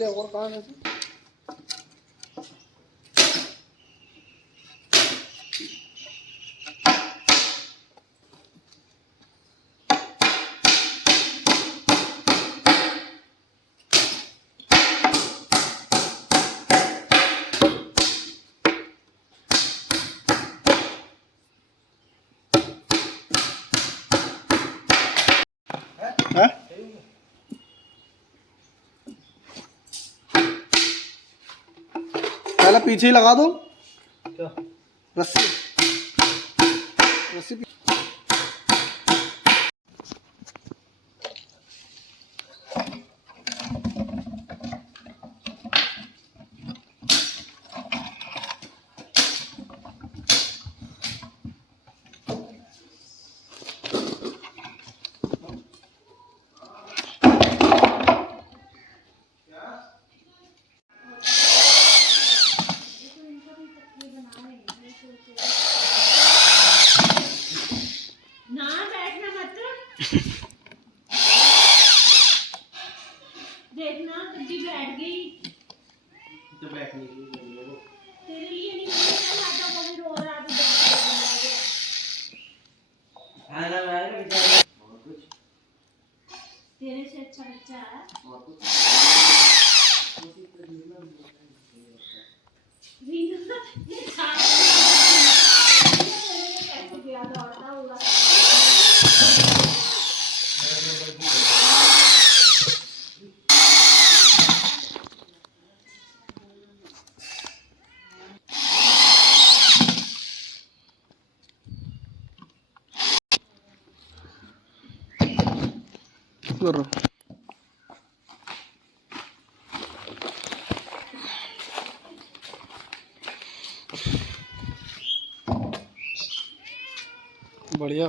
दे और कहाँ है? पहले पीछे ही लगा दो क्या रस्सी रस्सी देखना कभी बैठ गई तो बैठने की तेरे लिए नहीं मैं आता वो भी रो रहा था खाना वाला बेचारा और कुछ तेरे से अच्छा बच्चा है और कुछ रीना ये खाना कैसे गया दौड़ता हुआ करो बढ़िया।